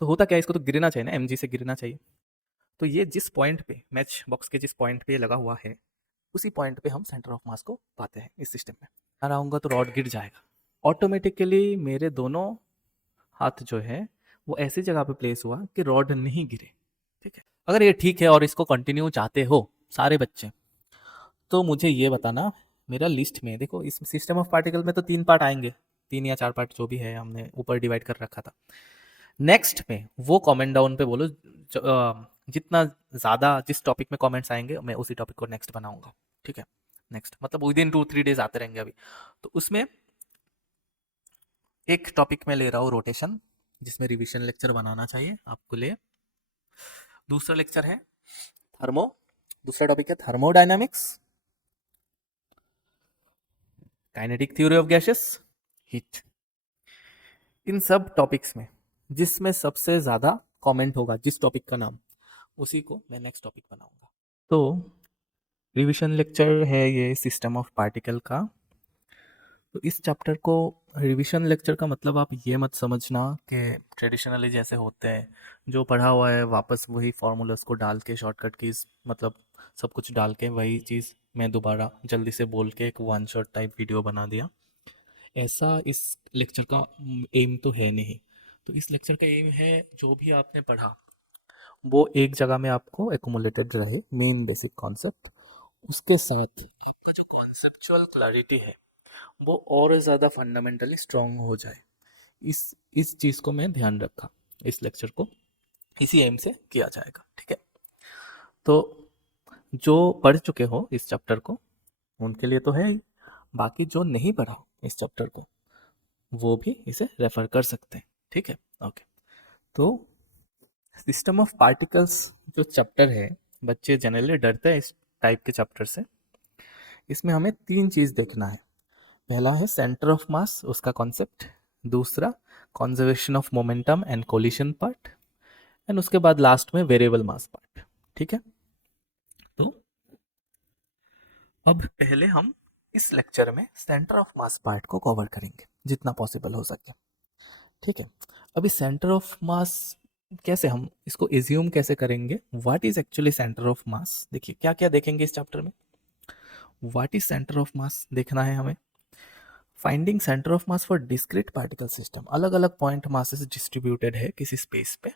तो होता क्या है, इसको तो गिरना चाहिए ना, एमजी से गिरना चाहिए। तो ये जिस पॉइंट पे मैच बॉक्स के जिस पॉइंट पे लगा हुआ है, उसी पॉइंट पे हम सेंटर ऑफ मास को पाते हैं इस सिस्टम में। आ रहूँगा तो रॉड गिर जाएगा ऑटोमेटिकली। मेरे दोनों हाथ जो है वो ऐसी जगह पे प्लेस हुआ कि रॉड नहीं गिरे। ठीक है, अगर ये ठीक है और इसको कंटिन्यू चाहते हो सारे बच्चे, तो मुझे ये बताना। मेरा लिस्ट में देखो, इस सिस्टम ऑफ पार्टिकल में तो 3 पार्ट आएंगे, 3 या 4 पार्ट जो भी है, हमने ऊपर डिवाइड कर रखा था। नेक्स्ट में वो कमेंट डाउन पे बोलो, जितना ज़्यादा जिस टॉपिक में कमेंट्स आएंगे मैं उसी टॉपिक को नेक्स्ट बनाऊंगा। ठीक है, नेक्स्ट मतलब विद इन 2-3 डेज आते रहेंगे अभी। तो उसमें एक टॉपिक में ले रहा हूँ रोटेशन, जिसमें रिवीजन लेक्चर बनाना चाहिए आपको लिए। दूसरा लेक्चर है थर्मो, दूसरा टॉपिक है thermodynamics, kinetic theory of gases, heat. इन सब टॉपिक्स में जिसमें सबसे ज़्यादा कमेंट होगा जिस टॉपिक का नाम, उसी को मैं नेक्स्ट टॉपिक बनाऊंगा। तो रिवीजन लेक्चर है ये सिस्टम ऑफ पार्टिकल का। तो इस चैप्टर को रिवीजन लेक्चर का मतलब आप ये मत समझना कि ट्रेडिशनली जैसे होते हैं, जो पढ़ा हुआ है वापस वही फार्मूलाज को डाल के शॉर्टकट कीज मतलब सब कुछ डाल के वही चीज़ मैं दोबारा जल्दी से बोल के एक वन शॉट टाइप वीडियो बना दिया। ऐसा इस लेक्चर का एम तो है नहीं। तो इस लेक्चर का एम है जो भी आपने पढ़ा वो एक जगह में आपको एकुमुलेटेड रहे, मेन बेसिक कॉन्सेप्ट। उसके साथ आपका जो कॉन्सेप्चुअल क्लैरिटी है वो और ज़्यादा फंडामेंटली स्ट्रांग हो जाए। इस चीज़ को मैं ध्यान रखा, इस लेक्चर को इसी एम से किया जाएगा। ठीक है, तो जो पढ़ चुके हो इस चैप्टर को उनके लिए तो है ही, बाकी जो नहीं पढ़ा इस चैप्टर को वो भी इसे रेफर कर सकते हैं। ठीक है, ओके। तो सिस्टम ऑफ पार्टिकल्स जो चैप्टर है, बच्चे जनरली डरते हैं इस टाइप के चैप्टर से। इसमें हमें 3 चीज़ देखना है। पहला है सेंटर ऑफ मास, उसका कॉन्सेप्ट। दूसरा conservation of momentum and collision part, and उसके बाद लास्ट में वेरिएबल मास पार्ट। ठीक है, तो अब पहले हम इस लेक्चर में सेंटर ऑफ मास पार्ट को कवर करेंगे जितना पॉसिबल हो सके। ठीक है, अभी सेंटर ऑफ मास कैसे, हम इसको एज्यूम कैसे करेंगे, what is actually centre of मास। देखिए क्या क्या देखेंगे इस चैप्टर में। व्हाट इज सेंटर ऑफ मास देखना है हमें। Finding centre of mass for discrete particle system, अलग अलग पॉइंट मासेस डिस्ट्रीब्यूटेड है किसी स्पेस पे,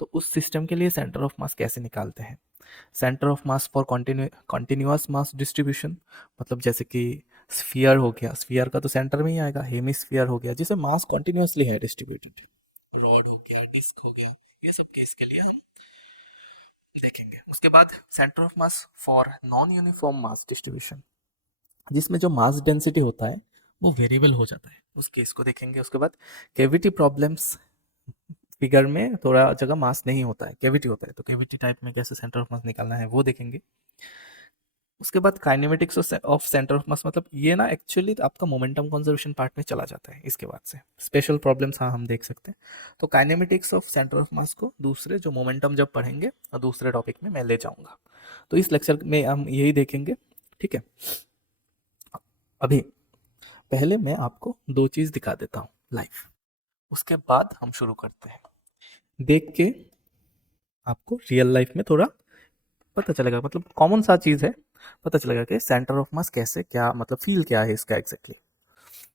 तो उस सिस्टम के लिए सेंटर ऑफ मास कैसे निकालते हैं। Centre of mass for continuous mass distribution, मतलब जैसे कि स्फीयर हो गया, स्फीयर का तो सेंटर में ही आएगा। हेमिस्फीयर हो गया जिसे मास कॉन्टिन्यूअसली है डिस्ट्रीब्यूटेड। रॉड हो गया, डिस्क हो गया, ये सब केस के लिए हम देखेंगे। उसके बाद centre of mass for non uniform mass distribution, जिसमें जो मास डेंसिटी होता है वो वेरिएबल हो जाता है, उस केस को देखेंगे। उसके बाद कैविटी प्रॉब्लम्स, फिगर में थोड़ा जगह मास नहीं होता है, कैविटी होता है, तो कैविटी टाइप में कैसे सेंटर ऑफ मास निकालना है वो देखेंगे। उसके बाद काइनेमेटिक्स ऑफ सेंटर ऑफ मास, मतलब ये ना एक्चुअली आपका मोमेंटम कंजर्वेशन पार्ट में चला जाता है। इसके बाद से स्पेशल प्रॉब्लम्स हाँ हम देख सकते हैं। तो काइनेमेटिक्स ऑफ सेंटर ऑफ मास को दूसरे जो मोमेंटम जब पढ़ेंगे और दूसरे टॉपिक में मैं ले जाऊंगा। तो इस लेक्चर में हम यही देखेंगे। ठीक है, अभी पहले मैं आपको 2 चीज दिखा देता हूँ लाइव, उसके बाद हम शुरू करते हैं। देख के आपको रियल लाइफ में थोड़ा पता चलेगा, मतलब कॉमन सा चीज है, पता चलेगा कि सेंटर ऑफ मास कैसे, क्या मतलब फील क्या है इसका एग्जैक्टली।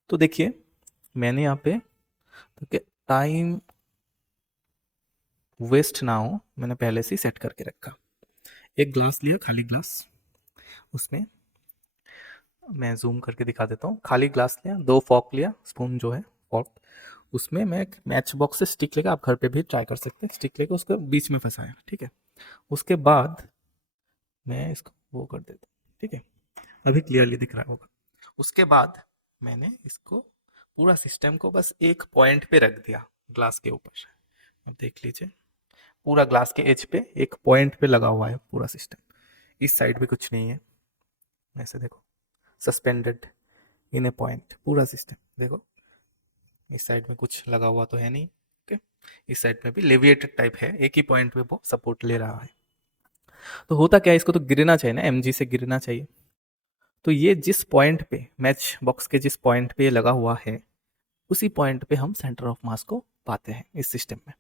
तो देखिए मैंने यहाँ पे तो टाइम वेस्ट ना हो मैंने पहले से सेट करके रखा। एक ग्लास लिया, खाली ग्लास, उसमें मैं जूम करके दिखा देता हूँ। खाली ग्लास लिया, 2 फॉक लिया, स्पून जो है फॉक, उसमें मैं मैच बॉक्स से स्टिक लेकर, आप घर पे भी ट्राई कर सकते हैं, स्टिक लेकर उसको बीच में फंसाया। ठीक है, उसके बाद मैं इसको वो कर देता हूँ। ठीक है, अभी क्लियरली दिख रहा होगा। उसके बाद मैंने इसको पूरा सिस्टम को बस एक पॉइंट पे रख दिया ग्लास के ऊपर। अब देख लीजिए पूरा ग्लास के एज पे एक पॉइंट पे लगा हुआ है पूरा सिस्टम। इस साइड भी कुछ नहीं है, ऐसे देखो, सस्पेंडेड इन ए पॉइंट पूरा सिस्टम। देखो इस साइड में कुछ लगा हुआ तो है नहीं। ओके, इस साइड में भी लेविएटेड टाइप है, एक ही पॉइंट पे वो सपोर्ट ले रहा है। तो होता क्या है, इसको तो गिरना चाहिए ना, एमजी से गिरना चाहिए। तो ये जिस पॉइंट पे मैच बॉक्स के जिस पॉइंट पे लगा हुआ है, उसी पॉइंट पे हम सेंटर ऑफ मास को पाते हैं इस सिस्टम में।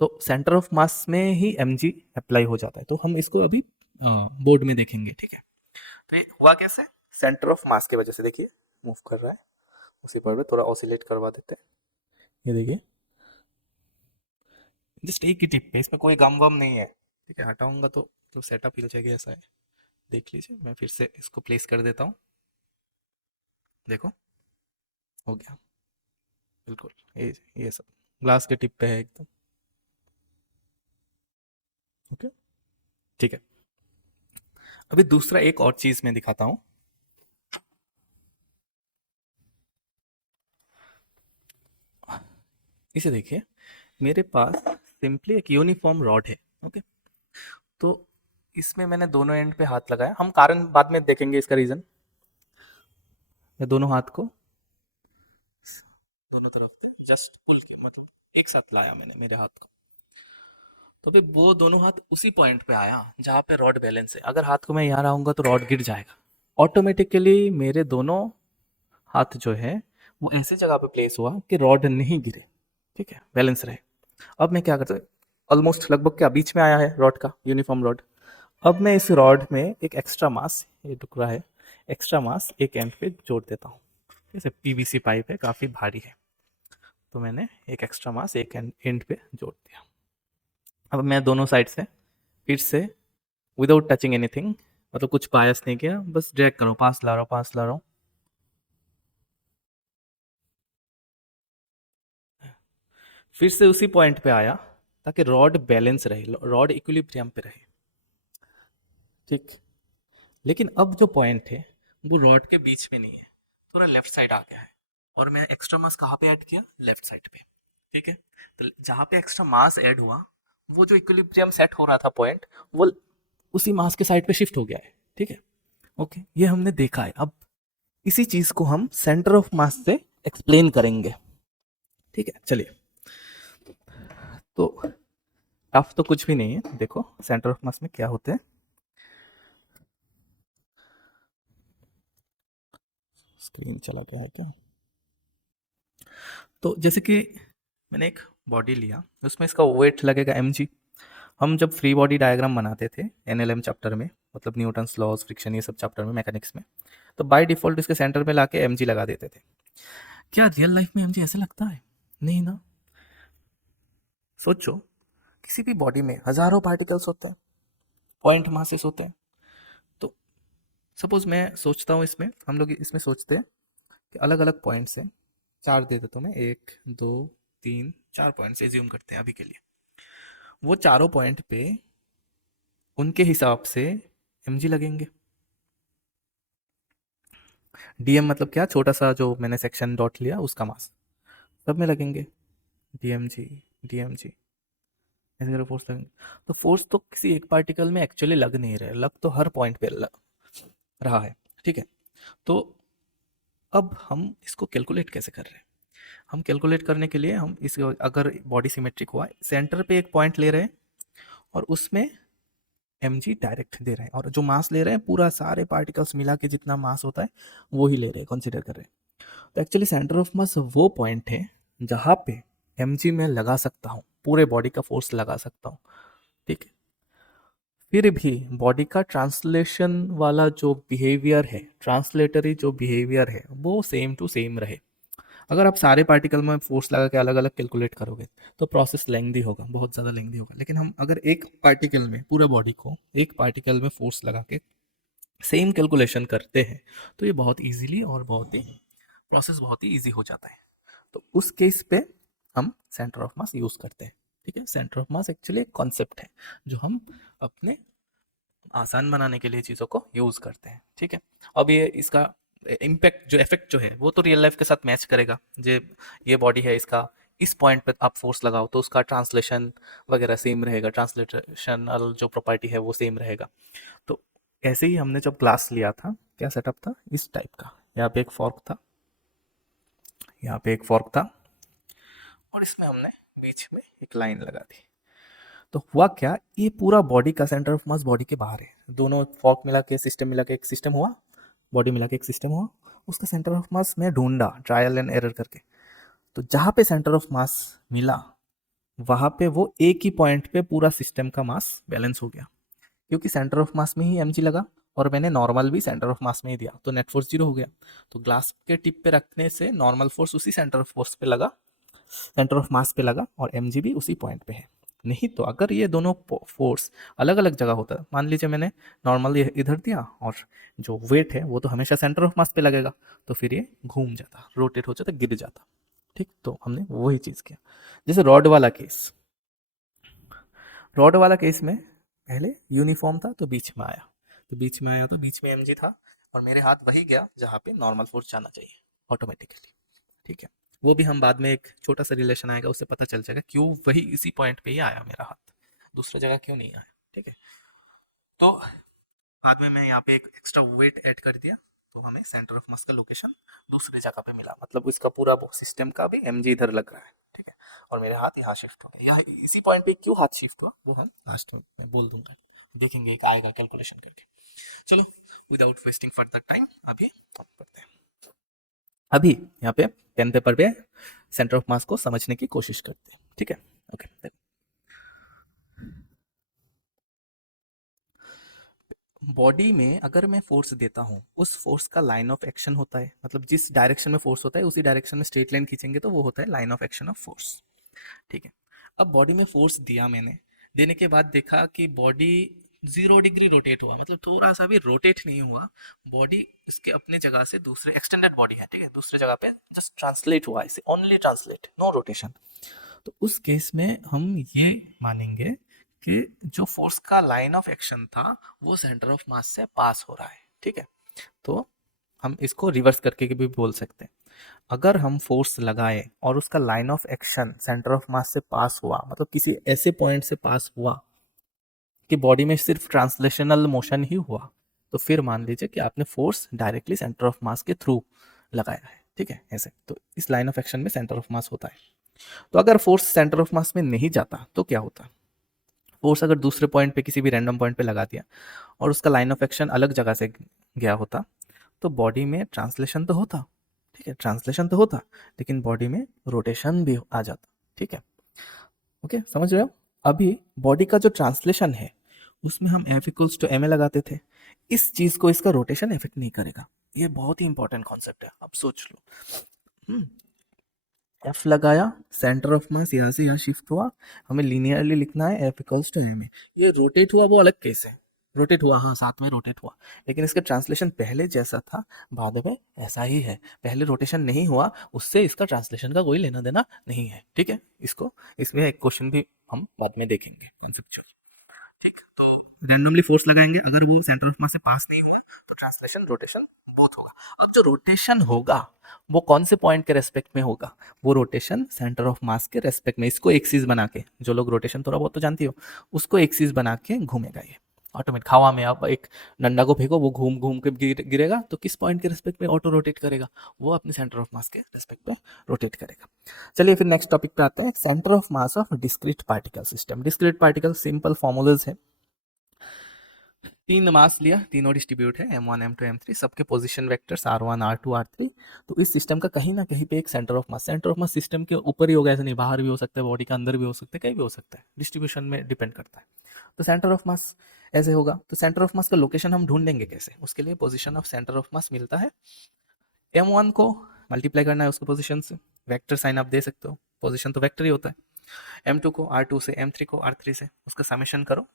तो सेंटर ऑफ मास में ही mg अप्लाई हो जाता है। तो हम इसको अभी बोर्ड में देखेंगे, ठीक है। तो ये हुआ कैसे, सेंटर ऑफ मास की वजह से, देखिए मूव कर रहा है उसी पर थोड़ा ऑसिलेट करवा देते हैं। ये देखिए जस्ट एक ही टिप पे, इसमें कोई गम वम नहीं है, ठीक है। हटाऊंगा तो सेटअप हिल जाएगी, ऐसा है। देख लीजिए, मैं फिर से इसको प्लेस कर देता हूँ। देखो हो गया, बिल्कुल ये सब ग्लास के टिप पे है एकदम। ओके, ठीक है। अभी दूसरा एक और चीज मैं दिखाता हूँ। इसे देखिए, मेरे पास सिंपली एक यूनिफॉर्म रॉड है। ओके, तो इसमें मैंने दोनों एंड पे हाथ लगाया, हम कारण बाद में देखेंगे इसका रीजन। मैं दोनों हाथ को दोनों तरफ से जस्ट पुल के, मतलब एक साथ लाया मैंने मेरे हाथ को। तो अभी वो दोनों हाथ उसी पॉइंट पे आया जहाँ पे रॉड बैलेंस है। अगर हाथ को मैं यहाँ लाऊंगा तो रॉड गिर जाएगा। ऑटोमेटिकली मेरे दोनों हाथ जो है वो ऐसे जगह पे प्लेस हुआ कि रॉड नहीं गिरे, ठीक है, बैलेंस रहे। अब मैं क्या करता हूँ, ऑलमोस्ट लगभग क्या बीच में आया है रॉड का, यूनिफॉर्म रॉड। अब मैं इस रॉड में एक एक्स्ट्रा मास, ये टुकड़ा है, एक्स्ट्रा मास एक एंड पे जोड़ देता हूँ। जैसे पीवीसी पाइप है, काफ़ी भारी है, तो मैंने एक एक्स्ट्रा मास एक एंड पे जोड़ दिया। अब मैं दोनों साइड से फिर से विदाउट टचिंग एनीथिंग, मतलब कुछ बायस नहीं किया, बस ड्रैग करो, पास ला रहा हूँ, पास ला रहा हूँ। फिर से उसी पॉइंट पे आया ताकि रॉड बैलेंस रहे, रॉड इक्विलिब्रियम पे रहे, ठीक। लेकिन अब जो पॉइंट है वो रॉड के बीच में नहीं है, थोड़ा लेफ्ट साइड आ गया है। और मैंने एक्स्ट्रा मास कहाँ पे ऐड किया, लेफ्ट साइड पे, ठीक है। तो जहाँ पे एक्स्ट्रा मास ऐड हुआ, वो जो इक्विलिब्रियम सेट हो रहा था पॉइंट, वो उसी मास के साइड पे शिफ्ट हो गया है, ठीक है। ओके, ये हमने देखा है। अब इसी चीज को हम सेंटर ऑफ मास से एक्सप्लेन करेंगे, ठीक है। चलिए, तो टफ तो कुछ भी नहीं है, देखो सेंटर ऑफ मास में क्या होते हैं। स्क्रीन चला गया है क्या? तो जैसे कि मैंने एक बॉडी लिया, उसमें इसका वेट लगेगा mg। हम जब फ्री बॉडी डायग्राम बनाते थे एनएलएम चैप्टर में, मतलब न्यूटन्स लॉज, फ्रिक्शन, ये सब चैप्टर में, मैकेनिक्स में, तो बाय डिफॉल्ट इसके सेंटर में लाके mg लगा देते थे। क्या रियल लाइफ में mg ऐसे लगता है? नहीं ना। सोचो, किसी भी बॉडी में हजारों पार्टिकल्स होते हैं, पॉइंट मासेस होते हैं। तो सपोज मैं सोचता हूँ, इसमें हम लोग इसमें सोचते हैं कि अलग अलग पॉइंट्स हैं, चार दे देता हूँ मैं, एक दो तीन चार पॉइंट्स एज्यूम करते हैं अभी के लिए। वो चारों पॉइंट पे उनके हिसाब से mg लगेंगे। डीएम मतलब क्या, छोटा सा जो मैंने सेक्शन डॉट लिया उसका मास, सब में लगेंगे डीएमजी, डीएमजी, ऐसे करके फोर्स लगेंगे। तो फोर्स तो किसी एक पार्टिकल में एक्चुअली लग नहीं रहा है, लग तो हर पॉइंट पे लग रहा है, ठीक है। तो अब हम इसको कैलकुलेट कैसे कर रहे हैं? हम कैलकुलेट करने के लिए हम इस, अगर बॉडी सिमेट्रिक हुआ, सेंटर पे एक पॉइंट ले रहे हैं और उसमें mg डायरेक्ट दे रहे हैं, और जो मास ले रहे हैं पूरा सारे पार्टिकल्स मिला के जितना मास होता है वो ही ले रहे हैं, कंसिडर कर रहे हैं। तो एक्चुअली सेंटर ऑफ मास वो पॉइंट है जहाँ पे mg में लगा सकता हूँ, पूरे बॉडी का फोर्स लगा सकता हूँ, ठीक है। फिर भी बॉडी का ट्रांसलेशन वाला जो बिहेवियर है, ट्रांसलेटरी जो बिहेवियर है, वो सेम टू सेम रहे। अगर आप सारे पार्टिकल में फोर्स लगा के अलग अलग कैलकुलेट करोगे तो प्रोसेस लेंदी होगा, बहुत ज़्यादा लेंदी होगा। लेकिन हम अगर एक पार्टिकल में, पूरा बॉडी को एक पार्टिकल में फोर्स लगा के सेम कैलकुलेशन करते हैं तो ये बहुत इजीली और बहुत ही प्रोसेस बहुत ही इजी हो जाता है। तो उस केस पे हम सेंटर ऑफ मास यूज़ करते हैं, ठीक है। सेंटर ऑफ मास एक्चुअली एक कॉन्सेप्ट है जो हम अपने आसान बनाने के लिए चीज़ों को यूज़ करते हैं, ठीक है। अब ये इसका इम्पैक्ट, जो इफेक्ट जो है वो तो रियल लाइफ के साथ मैच करेगा। ये बॉडी है, इसका इस पॉइंट पे आप फोर्स लगाओ तो उसका ट्रांसलेशन वगैरह सेम रहेगा, ट्रांसलेशनल जो प्रॉपर्टी है वो सेम रहेगा। तो ऐसे ही हमने जब ग्लास लिया था, क्या सेटअप था, इस टाइप का, यहाँ पे एक फॉर्क था, यहाँ पे एक फॉर्क था, और इसमें हमने बीच में एक लाइन लगा दी। तो हुआ क्या, ये पूरा बॉडी का सेंटर ऑफ मास बॉडी के बाहर है, दोनों फॉर्क मिला के, सिस्टम मिला के एक सिस्टम हुआ, बॉडी मिला के एक सिस्टम हुआ। उसका सेंटर ऑफ मास मैं ढूंढा ट्रायल एंड एरर करके, तो जहाँ पे सेंटर ऑफ मास मिला वहां पे वो एक ही पॉइंट पे पूरा सिस्टम का मास बैलेंस हो गया, क्योंकि सेंटर ऑफ मास में ही mg लगा और मैंने नॉर्मल भी सेंटर ऑफ मास में ही दिया, तो नेट फोर्स 0 हो गया। तो ग्लास के टिप पे रखने से नॉर्मल फोर्स उसी सेंटर ऑफ फोर्स पे लगा, सेंटर ऑफ मास पे लगा, और mg भी उसी पॉइंट पे है। नहीं तो अगर ये दोनों फोर्स अलग अलग जगह होता, मान लीजिए मैंने नॉर्मल इधर दिया और जो वेट है वो तो हमेशा सेंटर ऑफ मास पे लगेगा, तो फिर ये घूम जाता, रोटेट हो जाता, गिर जाता। ठीक, तो हमने वही चीज किया। जैसे रॉड वाला केस में पहले यूनिफॉर्म था तो बीच में आया, तो बीच में आया तो बीच में mg था, और मेरे हाथ वही गया जहाँ पे नॉर्मल फोर्स जाना चाहिए ऑटोमेटिकली। ठीक है, वो भी हम बाद में एक छोटा सा रिलेशन आएगा उससे पता चल जाएगा क्यों वही इसी पॉइंट पे ही आया मेरा हाथ, दूसरी जगह क्यों नहीं आया। ठीक है, तो बाद में मैं यहाँ पे एक एक्स्ट्रा वेट ऐड कर दिया, तो हमें सेंटर ऑफ मास का लोकेशन दूसरी जगह पे मिला, मतलब इसका पूरा सिस्टम का भी mg इधर लग रहा है। ठीक है, और मेरे हाथ यहाँ शिफ्ट हो गए, यहाँ इसी पॉइंट पे क्यों हाथ शिफ्ट हुआ वो हम लास्ट में मैं बोल दूंगा, देखेंगे एक आएगा कैलकुलेशन करके। चलो, विदाउट वेस्टिंग फर्दर टाइम अभी पढ़ते हैं। अभी यहाँ पे पेन पेपर पे सेंटर ऑफ मास को समझने की कोशिश करते हैं। ठीक है, ओके। बॉडी में अगर मैं फोर्स देता हूँ, उस फोर्स का लाइन ऑफ एक्शन होता है, मतलब जिस डायरेक्शन में फोर्स होता है उसी डायरेक्शन में स्ट्रेट लाइन खींचेंगे तो वो होता है line of action of force. ठीक है, अब बॉडी में फोर्स दिया मैंने, देने के बाद देखा कि बॉडी 0 डिग्री रोटेट हुआ, मतलब थोड़ा सा भी रोटेट नहीं हुआ, बॉडी इसके अपने जगह से दूसरे एक्सटेंडेड बॉडी है, ठीक है, दूसरे जगह पे जस्ट ट्रांसलेट हुआ, इसे ओनली ट्रांसलेट, नो रोटेशन। तो उस केस में हम ये मानेंगे कि जो फोर्स का लाइन ऑफ एक्शन था वो सेंटर ऑफ मास से पास हो रहा है। ठीक है, तो हम इसको रिवर्स करके भी बोल सकते हैं, अगर हम फोर्स लगाए और उसका line of action centre of मास से पास हुआ, मतलब किसी ऐसे पॉइंट से पास हुआ कि बॉडी में सिर्फ ट्रांसलेशनल मोशन ही हुआ, तो फिर मान लीजिए कि आपने फोर्स डायरेक्टली सेंटर ऑफ मास के थ्रू लगाया है। ठीक है, ऐसे तो इस लाइन ऑफ एक्शन में सेंटर ऑफ मास होता है। तो अगर फोर्स सेंटर ऑफ मास में नहीं जाता तो क्या होता, फोर्स अगर दूसरे पॉइंट पे किसी भी रैंडम पॉइंट पे लगा दिया और उसका लाइन ऑफ एक्शन अलग जगह से गया होता, तो बॉडी में ट्रांसलेशन तो होता। ठीक है, ट्रांसलेशन तो होता, लेकिन बॉडी में रोटेशन भी आ जाता। ठीक है, ओके, समझ रहे हो। अभी बॉडी का जो ट्रांसलेशन है उसमें हम F equals to M A लगाते थे, इस चीज को इसका रोटेशन इफेक्ट नहीं करेगा। ये बहुत ही इंपॉर्टेंट कॉन्सेप्ट है, अब सोच लो। एफ लगाया, सेंटर ऑफ मास यहाँ से यहाँ शिफ्ट हुआ, हमें लीनियरली लिखना है F equals to M A. ये रोटेट हुआ वो अलग केस है, रोटेट हुआ, हाँ साथ में रोटेट हुआ, लेकिन इसका ट्रांसलेशन पहले जैसा था बाद में ऐसा ही है, पहले रोटेशन नहीं हुआ, उससे इसका ट्रांसलेशन का कोई लेना देना नहीं है। ठीक है, इसको इसमें एक क्वेश्चन भी हम बाद में देखेंगे कंसेप्चुअल। ठीक, तो रैंडमली फोर्स लगाएंगे, अगर वो सेंटर ऑफ मास से पास नहीं हुआ तो ट्रांसलेशन रोटेशन बोथ होगा। अब जो रोटेशन होगा वो कौन से पॉइंट के रेस्पेक्ट में होगा, वो रोटेशन सेंटर ऑफ मास के रेस्पेक्ट में, इसको एक्सिस बना के, जो लोग रोटेशन थोड़ा बहुत तो जानती हो, उसको एक्सिस बना के घूमेगा ये ऑटोमेटिक। हवा में आप एक डंडा को फेंको, वो घूम घूम के गिरेगा, तो किस पॉइंट के रेस्पेक्ट में ऑटो रोटेट करेगा, वो अपने सेंटर ऑफ मास के रेस्पेक्ट में रोटेट करेगा। चलिए फिर नेक्स्ट टॉपिक पे आते हैं, centre of mass of discrete particle system. Discrete particle simple formulas है, तीन मास लिया, तीनों डिस्ट्रीब्यूट है m1 m2 m3, सबके position vectors r1 r2 r3। तो इस सिस्टम का कहीं ना कहीं पे एक सेंटर ऑफ मास सिस्टम के ऊपर ही होगा, ऐसा नहीं, बाहर भी हो सकता है, बॉडी के अंदर भी हो सकता है, कहीं भी हो सकता है, डिस्ट्रीब्यूशन में डिपेंड करता है। तो सेंटर ऑफ मास ऐसे होगा, तो सेंटर ऑफ मास का लोकेशन हम ढूंढेंगे कैसे, उसके लिए पोजिशन ऑफ सेंटर ऑफ मास मिलता है, m1 को मल्टीप्लाई करना है उसके पोजिशन से, वेक्टर साइन आप दे सकते हो, पोजिशन तो वेक्टर ही होता है, m2 को r2 से, m3 को r3 से, उसका समेशन करो,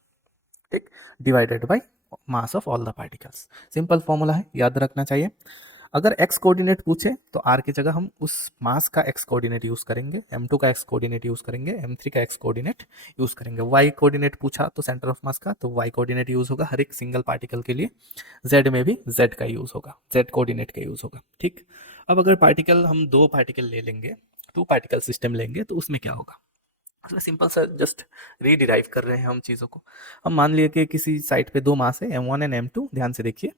ठीक, divided by mass of all the particles. Simple formula है, याद रखना चाहिए। अगर x कोऑर्डिनेट पूछे तो r की जगह हम उस मास का x कोऑर्डिनेट यूज करेंगे, m2 का x कोऑर्डिनेट यूज करेंगे, m3 का x कोऑर्डिनेट यूज करेंगे। y कोऑर्डिनेट पूछा तो सेंटर ऑफ मास का, तो y कोऑर्डिनेट यूज होगा हर एक सिंगल पार्टिकल के लिए, z में भी z का यूज होगा, z कोऑर्डिनेट का यूज होगा। ठीक, अब अगर पार्टिकल हम दो पार्टिकल ले लेंगे, टू पार्टिकल सिस्टम लेंगे, तो उसमें क्या होगा, उसमें सिंपल सा जस्ट रीडिराइव कर रहे हैं हम चीज़ों को। हम मान लिए कि किसी साइड पे दो मास है m1 एंड m2, ध्यान से देखिए,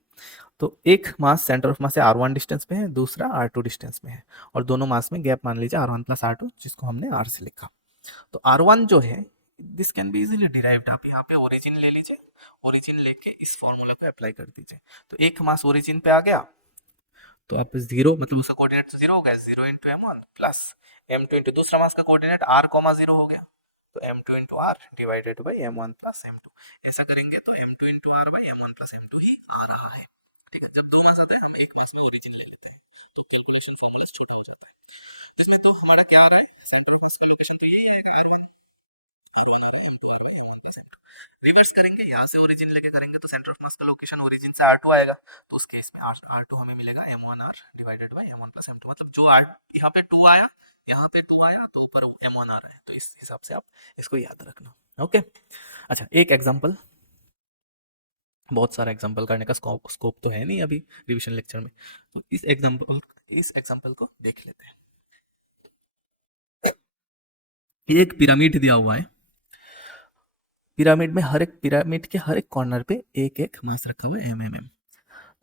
तो एक मास सेंटर ऑफ मास से r1 डिस्टेंस पे है, दूसरा r2 डिस्टेंस में है, और दोनों मास में गैप मान लीजिए r1 प्लस r2, जिसको हमने r से लिखा। तो r1 जो है, this can be easily derived, आप यहाँ पे ओरिजिन ले लीजिए, ओरिजिन लेके इस फॉर्मूला को अप्लाई कर दीजिए, तो एक मास ओरिजिन पे आ गया, तो आप जीरो, मतलब उसका कोऑर्डिनेट जीरो हो गया, zero into m1 plus m2 into दूसरा मास का कोऑर्डिनेट r, 0 हो गया, तो m2 into R divided by m1 plus m2। ऐसा करेंगे तो m2 into R by m1 plus m2 ही आ रहा है। ठीक है, जब दो मास आता है हम एक मास में ओरिजिन ले लेते हैं तो कैलकुलेशन फॉर्मूला छोटा हो जाता है। जिसमें तो हमारा क्या आ रहा है, सेंटर ऑफ मास का लोकेशन तो यही आएगा r1 आ रहा है m2 m1 plus m2। Reverse करेंगे, यहाँ से ओरिजिन लेके करेंगे तो सेंटर ऑफ मास का लोकेशन ओरिजिन से r2 आएगा, तो उस केस में r2 हमें मिलेगा m1r divided by m1 plus m2। मतलब जो r यहाँ पे 2 आया, यहाँ पे 2 आया तो ऊपर m1 आ रहा है, तो इस हिसाब से आप इसको याद रखना। ओके, अच्छा एक एग्जांपल, बहुत सारा एग्जांपल करने का स्कोप तो है नहीं अभी रिवीजन लेक्चर में, तो इस एग्जांपल को देख लेते हैं। एक पिरामिड दिया हुआ है, पिरामिड में हर एक पिरामिड के हर एक कॉर्नर पे एक एक मास रखा हुआ है mm।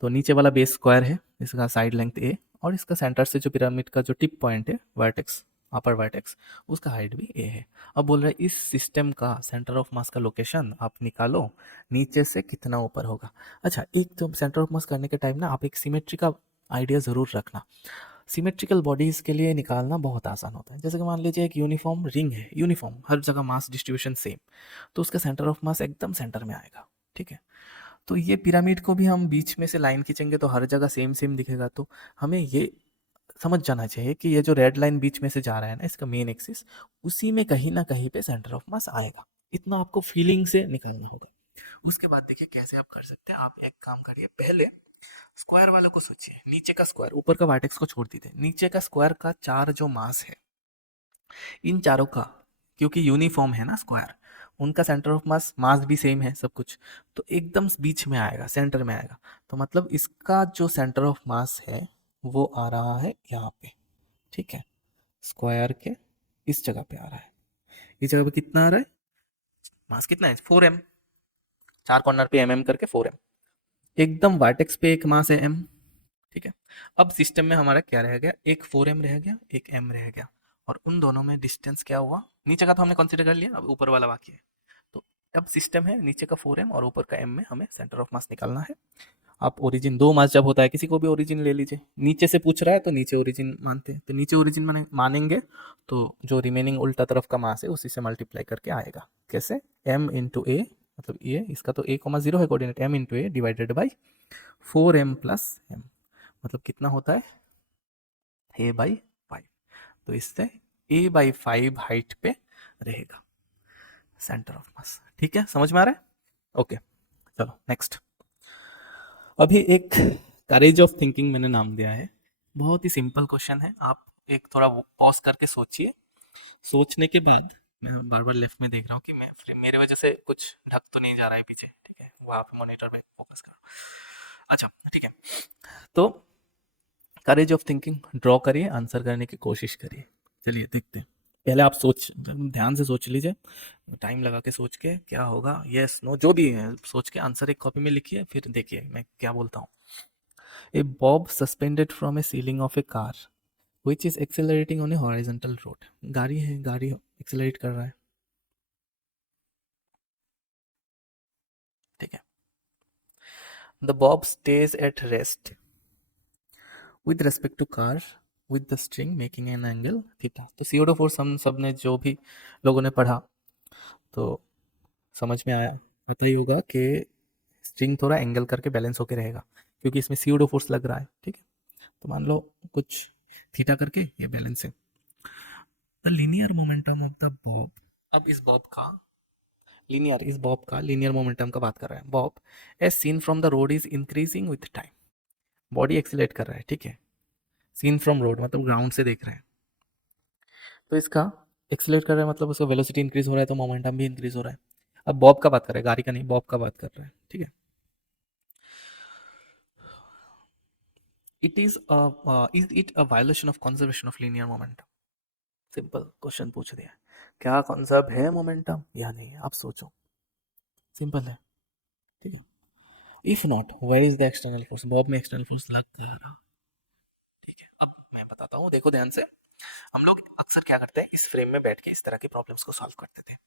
तो नीचे वाला बेस स्क्वायर है, इसका साइड लेंथ a, और इसका सेंटर से जो पिरामिड का जो टिप पॉइंट है वर्टेक्स, अपर वर्टेक्स, उसका हाइट भी a है। अब बोल रहे हैं इस सिस्टम का सेंटर ऑफ मास का लोकेशन आप निकालो, नीचे से कितना ऊपर होगा। अच्छा, एक तो सेंटर ऑफ मास करने के टाइम ना आप एक सिमेट्री का आइडिया ज़रूर रखना। सिमेट्रिकल बॉडीज के लिए निकालना बहुत आसान होता है। जैसे कि मान लीजिए एक यूनिफॉर्म रिंग है, यूनिफॉर्म हर जगह मास डिस्ट्रीब्यूशन सेम, तो उसका सेंटर ऑफ मास एकदम सेंटर में आएगा। ठीक है, तो ये पिरामिड को भी हम बीच में से लाइन खींचेंगे तो हर जगह सेम सेम दिखेगा। तो हमें ये समझ जाना चाहिए कि ये जो रेड लाइन बीच में से जा रहा है ना, इसका मेन एक्सिस, उसी में कहीं ना कहीं पे सेंटर ऑफ मास आएगा। इतना आपको फीलिंग से निकालना होगा। उसके बाद देखिए कैसे आप कर सकते हैं। आप एक काम करिए, पहले स्क्वायर वालों को सोचिए, नीचे का स्क्वायर, ऊपर का वर्टेक्स को छोड़ दीजिए, नीचे का स्क्वायर का चार जो मास है, इन चारों का, क्योंकि यूनिफॉर्म है ना स्क्वायर, उनका सेंटर ऑफ मास मास भी सेम है सब कुछ, तो एकदम बीच में आएगा, सेंटर में आएगा। तो मतलब इसका जो सेंटर ऑफ मास है वो आ रहा है यहाँ पे। ठीक है, स्क्वायर के इस जगह पे आ रहा है। इस जगह पे कितना आ रहा है मास, कितना है 4m, चार कॉर्नर पे mm करके 4m, एकदम वर्टेक्स पे एक मास है m। ठीक है, अब सिस्टम में हमारा क्या रह गया, एक 4m रह गया, एक m रह गया, और उन दोनों में डिस्टेंस क्या हुआ, नीचे का तो हमने कंसीडर कर लिया, अब ऊपर वाला बाकी है। तो अब सिस्टम है, नीचे का 4m और ऊपर का m में हमें सेंटर ऑफ मास निकालना है। आप ओरिजिन, दो मास जब होता है किसी को भी ओरिजिन ले लीजिए, नीचे से पूछ रहा है तो नीचे ओरिजिन मानते हैं, तो नीचे ओरिजिन मानेंगे तो जो रिमेनिंग उल्टा तरफ का मास है उसी से मल्टीप्लाई करके आएगा। कैसे, m इंटू ए, मतलब ये इसका तो a,0 है coordinate, m into A divided by 4m plus m, मतलब कितना होता है a/5। तो इससे a/5 हाइट पे रहेगा सेंटर ऑफ मास। ठीक है, समझ में आ रहा है। ओके, चलो नेक्स्ट। अभी एक करेज ऑफ थिंकिंग मैंने नाम दिया है, बहुत ही सिंपल क्वेश्चन है। आप एक थोड़ा पॉज करके सोचिए, सोचने के बाद, मैं बार बार लेफ्ट में देख रहा हूँ कि मैं, मेरे वजह से कुछ ढक तो नहीं जा रहा है पीछे। ठीक है, वहाँ पे मॉनिटर पे फोकस करो। अच्छा ठीक है, तो करेज ऑफ थिंकिंग ड्रॉ करिए, आंसर करने की कोशिश करिए। चलिए देखते हैं। पहले आप सोच, ध्यान से सोच लीजिए, टाइम लगा के सोच के क्या होगा, यस नो जो भी है सोच के आंसर एक कॉपी में लिखिए, फिर देखिए मैं क्या बोलता हूँ। A bob suspended from a ceiling of a car which is accelerating on a horizontal road. गाड़ी है, गाड़ी एक्सेलरेट कर रहा है। ठीक है, the bob stays at rest with respect to car with the string making an angle theta. तो pseudo force हम सब ने, जो भी लोगों ने पढ़ा, तो समझ में आया, पता ही होगा कि स्ट्रिंग थोड़ा एंगल करके बैलेंस होके रहेगा, क्योंकि इसमें सीओडो फोर्स लग रहा है। ठीक है, तो मान लो कुछ थीटा करके ये बैलेंस है। The linear momentum of the Bob, अब इस बॉब का लीनियर, इस बॉब का लीनियर मोमेंटम का बात कर रहे हैं। Bob as seen from the road is increasing with time, body accelerate कर रहा है। ठीक है, सीन फ्रॉम रोड मतलब ग्राउंड से देख रहे हैं, तो इसका एक्सीलरेट कर रहा है मतलब उसका वेलोसिटी इंक्रीज हो रहा है, तो मोमेंटम भी इंक्रीज हो रहा है। अब बॉब का बात कर रहे हैं, गाड़ी का नहीं, बॉब का बात कर रहे हैं। ठीक है, is it a violation of conservation of linear momentum. Simple question पूछ दिया, क्या कंजर्व है मोमेंटम या नहीं, आप सोचो, सिंपल है। ठीक है, if not where is the external force, bob में एक्सटर्नल फोर्स लग कर रहा। ठीक है, अब मैं बताता हूँ, देखो ध्यान से। हम लोग अक्सर क्या करते हैं, इस फ्रेम में बैठ के इस तरह की प्रॉब्लम्स को सॉल्व करते थे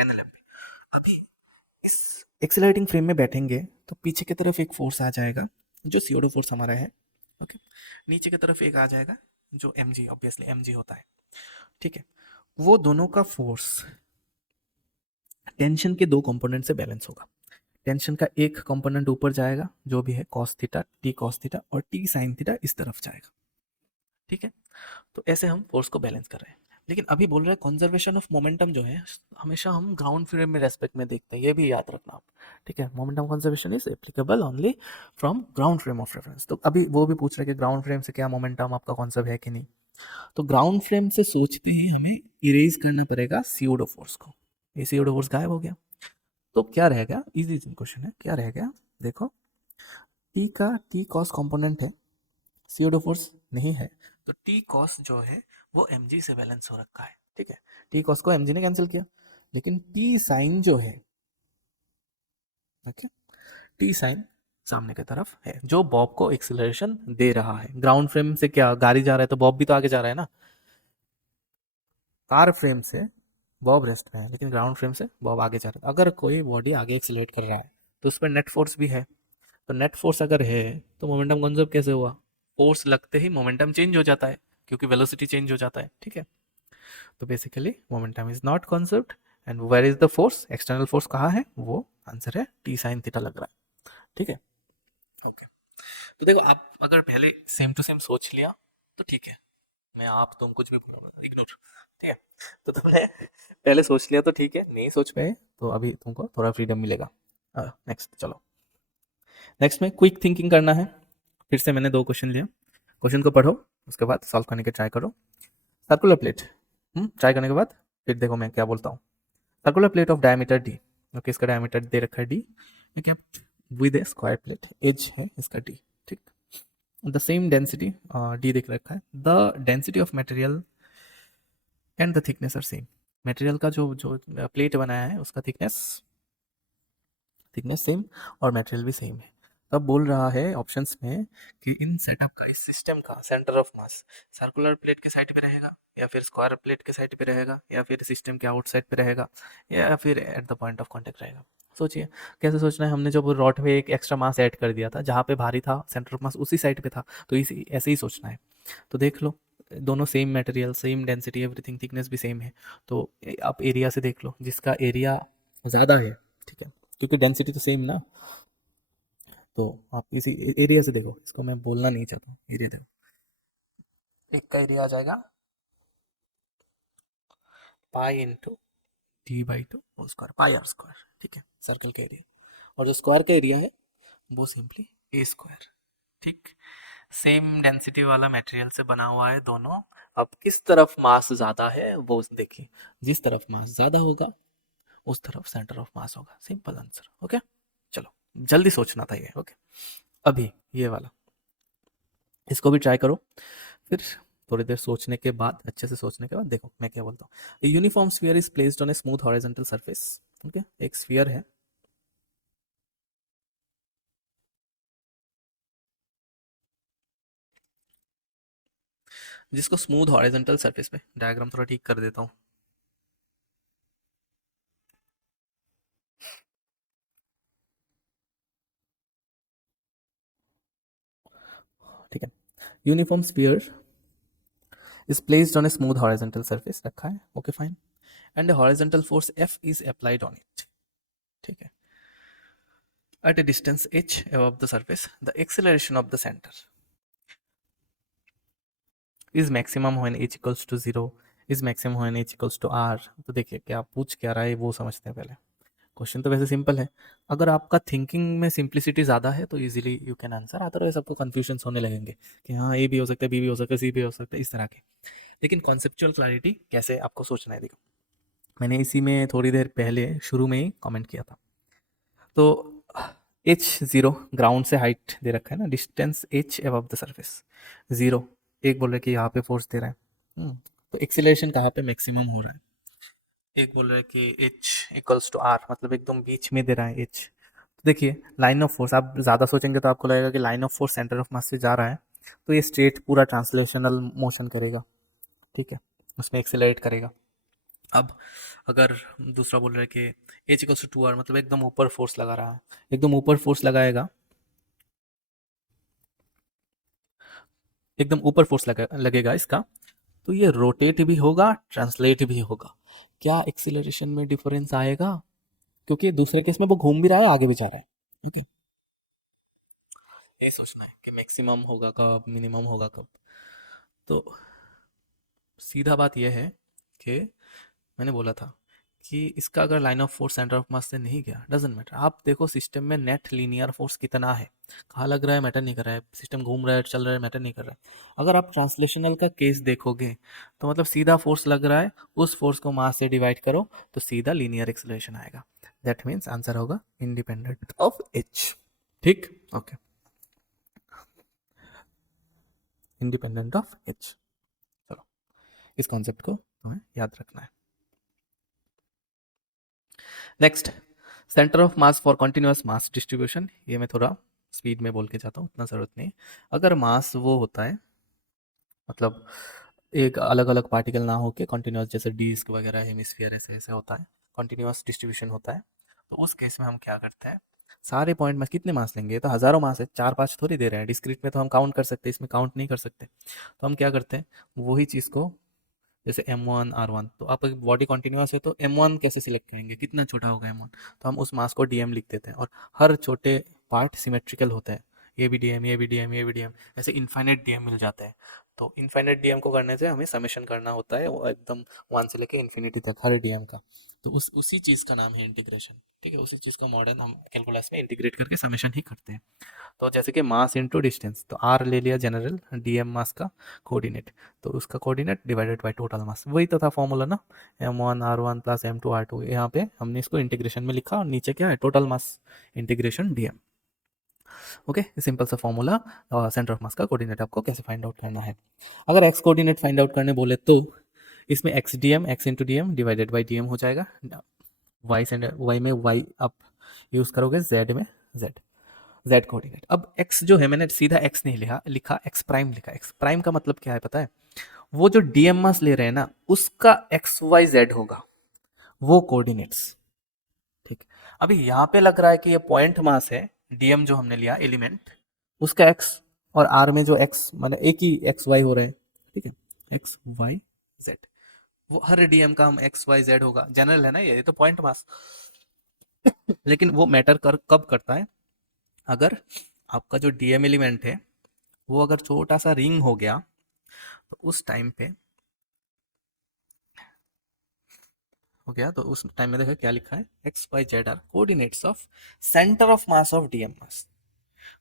एनएलएम में। अभी इस एक्सेलरेटिंग फ्रेम में बैठेंगे तो पीछे की तरफ एक फोर्स आ जाएगा जो सीओडो फोर्स हमारा है। ओके, नीचे की तरफ एक आ जाएगा जो M G, obviously M G होता है। ठीक है, वो दोनों का फोर्स टेंशन के दो कंपोनेंट से बैलेंस होगा। टेंशन का एक कंपोनेंट ऊपर जाएगा जो भी है cos theta, T cos theta, और टी साइन थीटा इस तरफ जाएगा। ठीक है, तो ऐसे हम फोर्स को बैलेंस कर रहे हैं। लेकिन अभी बोल रहे हैं कंजर्वेशन ऑफ मोमेंटम जो है हमेशा हम ग्राउंड फ्रेम में रेस्पेक्ट में देखते हैं, ये भी याद रखना आप। ठीक है, momentum conservation is applicable only from ground frame of reference. तो अभी वो भी पूछ रहे हैं कि ग्राउंड फ्रेम से क्या मोमेंटम आपका कंजर्व है कि नहीं। तो ग्राउंड फ्रेम से सोचते ही हमें इरेज करना पड़ेगा सीओडो फोर्स को। ये सीओडो फोर्स गायब हो गया, तो क्या रहेगा, इजी क्वेश्चन है, क्या रह गया देखो, टी का टी कॉस कंपोनेंट है, सीओडो फोर्स नहीं है, तो टी कॉस जो है वो एम से बैलेंस हो रखा है। ठीक है, टी कॉस को एम ने कैंसिल किया, लेकिन टी साइन जो है, ओके, टी साइन सामने की तरफ है जो बॉब को एक्सीलरेशन दे रहा है। ग्राउंड फ्रेम से क्या गाड़ी जा रहा है तो बॉब भी तो आगे जा रहा है ना, कार फ्रेम से बॉब रेस्ट में है लेकिन ग्राउंड फ्रेम से बॉब आगे जा रहा है। अगर कोई बॉडी आगे एक्सीलरेट कर रहा है तो उस पर नेट फोर्स भी है, तो नेट फोर्स अगर है तो मोमेंटम कंजर्व कैसे हुआ, फोर्स लगते ही मोमेंटम चेंज हो जाता है क्योंकि वेलोसिटी चेंज हो जाता है। ठीक है, तो basically momentum is not conserved, and where is the force, external force कहाँ है, वो आंसर है टी साइन थीटा लग रहा है। ठीक है, ओके। तो देखो आप अगर पहले सेम टू सेम सोच लिया तो ठीक है, मैं आप तुम कुछ भी बोलो इग्नोर। ठीक है, तो तुमने पहले सोच लिया तो ठीक है, नहीं सोच पाए तो अभी तुमको थोड़ा फ्रीडम मिलेगा। नेक्स्ट चलो, नेक्स्ट में क्विक थिंकिंग करना है। फिर से मैंने दो क्वेश्चन लिया, क्वेश्चन को पढ़ो उसके बाद सॉल्व करने के ट्राई करो। सर्कुलर प्लेट, ट्राई करने के बाद फिर देखो मैं क्या बोलता हूँ। Circular plate of diameter D, okay, इसका डायमीटर दे रखा है डी, ठीक है, with a square plate, as है इसका डी। ठीक, द सेम डेंसिटी, डी देख रखा है, the density of material and the thickness are same. Material का जो जो प्लेट बनाया है उसका थिकनेस थिकनेस सेम और मटेरियल भी सेम है। तब बोल रहा है ऑप्शंस में कि इन सेटअप का, इस सिस्टम का centre of mass circular plate के साइड पे रहेगा, या फिर स्क्वायर प्लेट के साइड पे रहेगा, या फिर सिस्टम के आउटसाइड पे रहेगा, या फिर at the point of contact रहेगा। सोचिए कैसे सोचना है, हमने जब रॉड पे एक एक्स्ट्रा मास ऐड कर दिया था, जहाँ पे भारी था सेंटर ऑफ मास उसी साइड पे था, तो इसी ऐसे ही सोचना है। तो देख लो, दोनों same material, same density, everything, thickness भी सेम है, तो आप एरिया से देख लो, जिसका एरिया ज़्यादा है, ठीक है, क्योंकि डेंसिटी तो सेम ना, तो आप इसी एरिया से देखो, इसको मैं बोलना नहीं चाहता हूँ, एरिया देखो, एक का एरिया आ जाएगा pi into D by two whole square, pi R square. ठीक है, सर्कल का एरिया, और जो स्क्वायर का एरिया है वो सिंपली ए स्क्वायर। ठीक, सेम डेंसिटी वाला मटेरियल से बना हुआ है दोनों। अब किस तरफ मास ज़्यादा है वो देखिए, जिस तरफ मास ज़्यादा होगा उस तरफ सेंटर ऑफ मास होगा, सिंपल आंसर। ओके, चलो जल्दी सोचना था ये। ओके, अभी ये वाला, इसको भी ट्राई करो, फिर थोड़ी देर सोचने के बाद, अच्छे से सोचने के बाद देखो मैं क्या बोलता हूँ। Uniform sphere is placed on a smooth horizontal surface. Okay, एक स्फीयर है, जिसको स्मूथ हॉरिजॉन्टल सरफेस पे, डायग्राम थोड़ा ठीक कर देता हूँ। ठीक है, uniform sphere is placed on a smooth horizontal surface रखा है, okay fine, and horizontal force F is applied on it. ठीक है, at a distance h above the surface, the acceleration of the center is maximum when h equals to 0, is maximum when h equals to r। तो देखिए क्या पूछ क्या रहा है वो समझते हैं पहले। क्वेश्चन तो वैसे सिंपल है, अगर आपका थिंकिंग में सिंप्लिसिटी ज़्यादा है तो easily you can answer, otherwise आपको कन्फ्यूजन होने लगेंगे कि हाँ ए भी हो सकता है, बी भी हो सकता है, सी भी हो सकता है, इस तरह के। लेकिन कॉन्सेप्चुअल क्लैरिटी कैसे आपको सोचना है, देखो मैंने इसी में थोड़ी देर पहले शुरू में ही कमेंट किया था। तो एच जीरो, ग्राउंड से हाइट दे रखा है ना, distance H above the surface zero, एक बोल रहे कि यहाँ पे फोर्स दे रहा है, तो एक्सीलरेशन कहाँ पे मैक्सिमम हो रहा है, एक बोल रहे कि एच इक्वल्स टू आर, मतलब एकदम बीच में दे रहा है एच। तो देखिए लाइन ऑफ फोर्स, आप ज़्यादा सोचेंगे तो आपको लगेगा कि line of force centre of मास से जा रहा है, तो ये स्ट्रेट पूरा ट्रांसलेशनल मोशन करेगा, ठीक है, उसमें एक्सेलरेट करेगा। अब अगर दूसरा बोल रहा है कि एच इक्वल्स टू 2r, मतलब एकदम ऊपर फोर्स लगा रहा है, एकदम ऊपर फोर्स लगाएगा, एकदम ऊपर फोर्स लगेगा इसका, तो ये रोटेट भी होगा, ट्रांसलेट भी होगा। क्या एक्सीलरेशन में डिफरेंस आएगा, क्योंकि दूसरे केस में वो घूम भी रहा है, आगे भी जा रहा है। ठीक है, ये सोचना है कि मैक्सिमम होगा कब, मिनिमम होगा कब। तो सीधा बात यह है कि मैंने बोला था कि इसका अगर line of force centre of मास से नहीं गया, डजेंट मैटर। आप देखो सिस्टम में नेट लीनियर फोर्स कितना है, कहाँ लग रहा है मैटर नहीं कर रहा है, सिस्टम घूम रहा है चल रहा है मैटर नहीं कर रहा है। अगर आप ट्रांसलेशनल का केस देखोगे तो मतलब सीधा फोर्स लग रहा है, उस फोर्स को मास से डिवाइड करो तो सीधा लीनियर एक्सेलरेशन आएगा। दैट मीन्स आंसर होगा इंडिपेंडेंट ऑफ एच। ठीक, ओके, इंडिपेंडेंट ऑफ एच। चलो, इस कॉन्सेप्ट को तुम्हें याद रखना है। Next, centre of mass for continuous mass distribution. ये मैं थोड़ा स्पीड में बोल के जाता हूँ, उतना ज़रूरत नहीं। अगर मास वो होता है, मतलब एक अलग अलग पार्टिकल ना हो के कंटिन्यूअस, जैसे डिस्क वगैरह हेमिस्फीयर ऐसे ऐसे होता है, कंटिन्यूअस डिस्ट्रीब्यूशन होता है, तो उस केस में हम क्या करते हैं, सारे पॉइंट में कितने मास लेंगे, ये तो हज़ारों मास है, 4-5 थोड़ी दे रहे हैं। डिस्क्रीट में तो हम काउंट कर सकते हैं, इसमें काउंट नहीं कर सकते। तो हम क्या करते हैं, वही चीज़ को, जैसे M1 R1, तो आप बॉडी कॉन्टिन्यूस है तो M1 कैसे सिलेक्ट करेंगे, कितना छोटा होगा M1, तो हम उस मास को DM लिख देते हैं, और हर छोटे पार्ट सिमेट्रिकल होते हैं, ये भी DM, ये भी DM, ये भी DM, ऐसे इन्फाइनेट DM मिल जाते हैं। तो इन्फाइनेट DM को करने से हमें समेशन करना होता है, वो एकदम 1 से लेके इन्फिनिटी तक हर DM का। तो उसी चीज़ का नाम है इंटीग्रेशन। ठीक है, उसी चीज़ का मॉडर्न हम कैलकुलस में इंटीग्रेट करके समेशन ही करते हैं। तो जैसे कि मास इंटू डिस्टेंस, तो आर ले लिया जनरल, डीएम मास का कोऑर्डिनेट, तो उसका coordinate divided by total mass, वही तो था फॉर्मूला ना, M1 R1 plus M2 R2। यहाँ पे हमने इसको इंटीग्रेशन में लिखा और नीचे क्या है, total mass integration DM. Okay, simple सा फॉर्मूला सेंटर ऑफ मास का कोऑर्डिनेट आपको कैसे फाइंड आउट करना है। अगर एक्स कोऑर्डिनेट फाइंड आउट करने बोले तो इसमें x DM, x into DM divided by DM हो जाएगा। वाई में वाई आप यूज़ करोगे, जेड में जेड, जेड कोऑर्डिनेट। अब एक्स जो है, मैंने सीधा एक्स नहीं लिखा, एक्स प्राइम लिखा। एक्स प्राइम का मतलब क्या है पता है, वो जो डीएम मास ले रहे हैं ना, उसका एक्स वाई जेड होगा, वो कोऑर्डिनेट्स। ठीक, अभी यहाँ पे लग रहा है कि ये पॉइंट मास है, डीएम जो हमने लिया एलिमेंट, उसका एक्स, और आर में जो एक्स माने एक ही एक्स वाई हो रहे हैं। ठीक है, एक्स वाई जेड, वो हर डीएम का हम एक्स वाई जेड होगा, जनरल है ना ये तो पॉइंट मास। लेकिन वो मैटर कब करता है, अगर आपका जो डीएम एलिमेंट है वो अगर छोटा सा रिंग हो गया, तो उस टाइम पे हो गया, तो उस टाइम में देखा क्या लिखा है, x y z r coordinates of centre of mass of dm mass.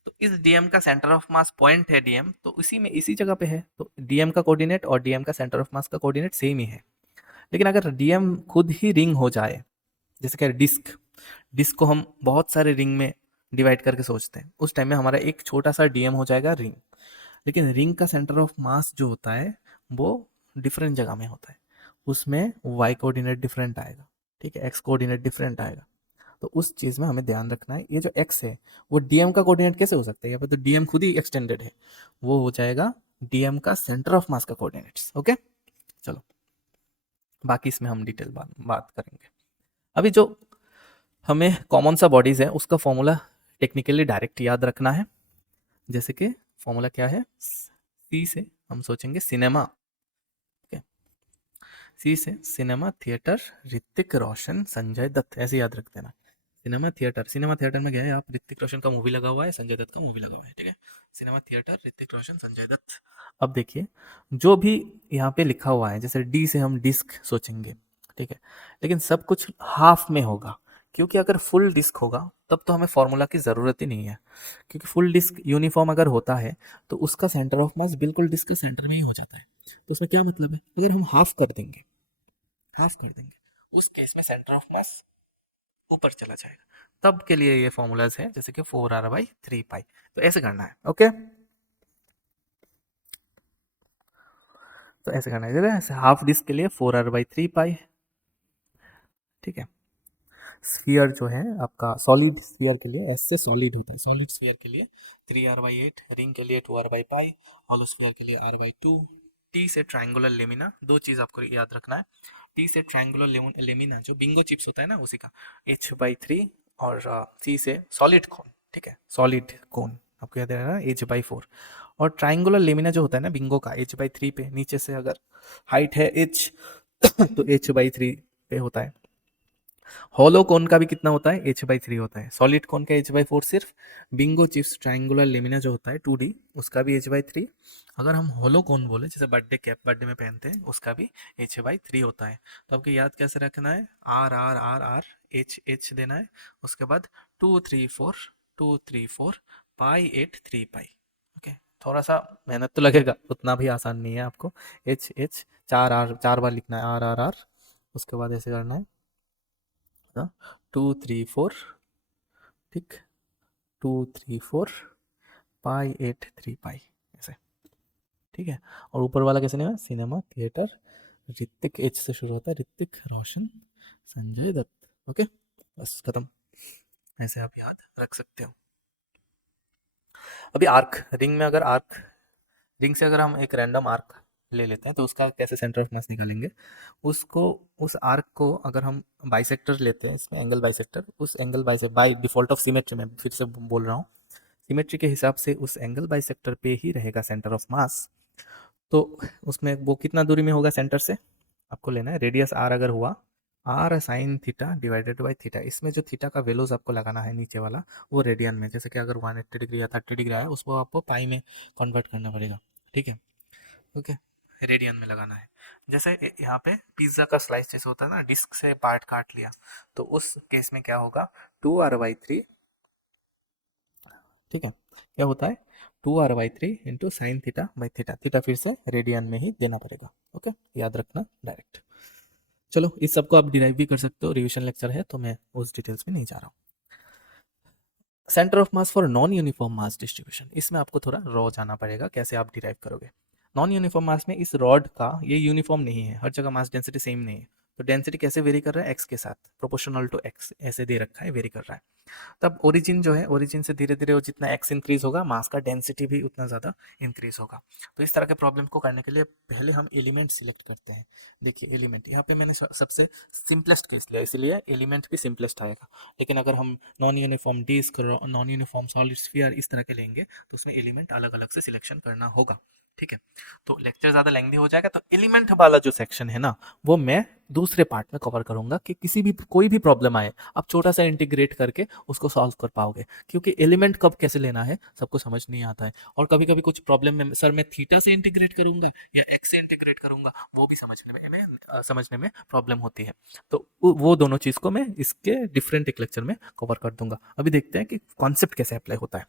तो इस डीएम का सेंटर ऑफ मास पॉइंट है डीएम, तो इसी में इसी जगह पे है, तो डीएम का कोऑर्डिनेट और डीएम का सेंटर ऑफ मास का कोऑर्डिनेट सेम ही है। लेकिन अगर डीएम खुद ही रिंग हो जाए, जैसे कि डिस्क, डिस्क को हम बहुत सारे रिंग में डिवाइड करके सोचते हैं, उस टाइम में हमारा एक छोटा सा डीएम हो जाएगा रिंग। लेकिन रिंग का सेंटर ऑफ मास जो होता है वो डिफरेंट जगह में होता है, उसमें वाई कोऑर्डिनेट डिफरेंट आएगा। ठीक है, एक्स कोऑर्डिनेट डिफरेंट आएगा। तो उस चीज़ में हमें ध्यान रखना है, ये जो एक्स है वो डीएम का कोऑर्डिनेट कैसे हो सकता है, यहाँ पे तो डीएम खुद ही एक्सटेंडेड है, वो हो जाएगा डीएम का सेंटर ऑफ मास का कोऑर्डिनेट्स। ओके, चलो बाकी इसमें हम डिटेल बात करेंगे। अभी जो हमें कॉमन सा बॉडीज है उसका फॉर्मूला टेक्निकली डायरेक्ट याद रखना है। जैसे कि फॉर्मूला क्या है, सी से हम सोचेंगे सिनेमा। ठीक है, सी से सिनेमा थिएटर, ऋतिक रोशन, संजय दत्त, ऐसे याद रख देना। सिनेमा थिएटर, सिनेमा थिएटर में गया है आप, ऋतिक रोशन का मूवी लगा हुआ है, संजय दत्त का मूवी लगा हुआ है। ठीक है, सिनेमा थिएटर, ऋतिक रोशन, संजय दत्त। अब देखिए, जो भी यहाँ पे लिखा हुआ है, जैसे डी से हम डिस्क सोचेंगे। ठीक है, लेकिन सब कुछ हाफ में होगा, क्योंकि अगर फुल डिस्क होगा तब तो हमें फॉर्मूला की ज़रूरत ही नहीं है, क्योंकि फुल डिस्क यूनिफॉर्म अगर होता है तो उसका सेंटर ऑफ मास बिल्कुल डिस्क के सेंटर में ही हो जाता है। तो इसमें क्या मतलब है, अगर हम हाफ कर देंगे, हाफ कर देंगे, उस केस में सेंटर ऑफ मास ऊपर चला जाएगा। तब के लिए ये फॉर्मूलाज है, जैसे कि 4r/3π, तो ऐसे करना है। ओके, तो ऐसे करना है, ऐसे हाफ डिस्क के लिए 4r/3π। ठीक है, स्फीयर जो है आपका, सॉलिड स्फीयर के लिए एस से सॉलिड होता है, सॉलिड स्फीयर के लिए 3r/8, रिंग के लिए 2r/π, हॉलो स्फीयर के लिए r/2। टी से ट्रायंगुलर लेमिना, दो चीज़ आपको याद रखना है, टी से ट्रायंगुलर लेमिना जो बिंगो चिप्स होता है ना उसी का, h/3, और सी से सॉलिड कोन। ठीक है, सॉलिड कोन आपको याद रहना, h/4। और ट्रायंगुलर लेमिना जो होता है ना बिंगो का, h/3 पे, नीचे से अगर हाइट है h तो h/3 पे होता है। हॉलो कोन का भी कितना होता है, h/3 होता है। सॉलिड कोन का h/4 सिर्फ। बिंगो चिप्स ट्रायंगुलर लेमिना जो होता है 2D, उसका भी h/3। अगर हम हॉलो कोन बोले, जैसे बर्थडे कैप बर्थडे में पहनते हैं, उसका भी h/3 होता है। तो आपको याद कैसे रखना है, R R R R H H देना है, उसके बाद 2 3 4 पाई 8 3 पाई। ओके, थोड़ा सा मेहनत तो लगेगा, उतना भी आसान नहीं है आपको। एच एच, चार आर, चार बार लिखना है, आर आर आर, उसके बाद ऐसे करना है 2 3 4, ठीक, 2 3 4 पाई 8 3 पाई, ऐसे, ठीक है। और ऊपर वाला कैसे नहीं है, सिनेमा थिएटर ऋतिक, एच से शुरू होता है, ऋतिक रोशन संजय दत्त। ओके, बस खत्म। ऐसे आप याद रख सकते हो। अभी आर्क, रिंग में अगर आर्क, रिंग से अगर हम एक रैंडम आर्क ले लेते हैं तो उसका कैसे सेंटर ऑफ मास निकालेंगे, उसको, उस आर्क को अगर हम बाइसेक्टर लेते हैं, इसमें एंगल बाइसेक्टर, उस angle bisector by default of symmetry, में फिर से बोल रहा हूँ, सिमेट्री के हिसाब से उस एंगल बाइसेक्टर पे ही रहेगा सेंटर ऑफ मास। तो उसमें वो कितना दूरी में होगा सेंटर से, आपको लेना है रेडियस आर अगर हुआ, R sine theta divided by theta. इसमें जो थीटा का वैल्यूज आपको लगाना है नीचे वाला, वो रेडियन में, जैसे कि अगर 180 डिग्री या 30 डिग्री आया, उसको आपको पाई में कन्वर्ट करना पड़ेगा, ठीक है। ओके, रेडियन में लगाना है। जैसे यहाँ पे पिज्ज़ा का स्लाइस जैसे होता है ना, डिस्क से पार्ट काट लिया, तो उस केस में क्या होगा, 2r/3, ठीक है, क्या होता है, 2r/3 into sine theta by theta, theta फिर से रेडियन में ही देना पड़ेगा। ओके, याद रखना डायरेक्ट। चलो, इस सब को आप डिराइव भी कर सकते हो, रिविजन लेक्चर है तो मैं उस डिटेल्स में नहीं जा रहा हूँ। Centre of mass for non uniform mass distribution, इसमें आपको थोड़ा रॉ जाना पड़ेगा, कैसे आप डिराइव करोगे। नॉन यूनिफॉर्म मास में इस रॉड का ये यूनिफॉर्म नहीं है, हर जगह मास डेंसिटी सेम नहीं है। तो डेंसिटी कैसे वेरी कर रहा है, एक्स के साथ, प्रोपोर्शनल टू एक्स ऐसे दे रखा है, वेरी कर रहा है। तब ओरिजिन जो है, ओरिजिन से धीरे धीरे वो जितना एक्स इंक्रीज होगा, मास का डेंसिटी भी उतना ज़्यादा इंक्रीज होगा। तो इस तरह के प्रॉब्लम को करने के लिए पहले हम एलिमेंट सिलेक्ट करते हैं। देखिए एलिमेंट, यहाँ पे मैंने सबसे सिंपलेस्ट केस लिया, इसलिए एलिमेंट भी सिंपलेस्ट आएगा। लेकिन अगर हम non uniform disc, non uniform solid sphere इस तरह के लेंगे, तो उसमें एलिमेंट अलग अलग से सिलेक्शन करना होगा, ठीक है। तो लेक्चर ज़्यादा लेंदी हो जाएगा, तो एलिमेंट वाला जो सेक्शन है ना, वो मैं दूसरे पार्ट में कवर करूंगा, कि किसी भी कोई भी प्रॉब्लम आए, आप छोटा सा इंटीग्रेट करके उसको सॉल्व कर पाओगे। क्योंकि एलिमेंट कब कैसे लेना है सबको समझ नहीं आता है, और कभी कभी कुछ प्रॉब्लम में सर मैं थीटा से इंटीग्रेट करूंगा या एक्स से इंटीग्रेट करूंगा, वो भी समझने में प्रॉब्लम होती है। तो वो दोनों चीज़ को मैं इसके डिफरेंट एक लेक्चर में कवर कर दूंगा। अभी देखते हैं कि कॉन्सेप्ट कैसे अप्लाई होता है।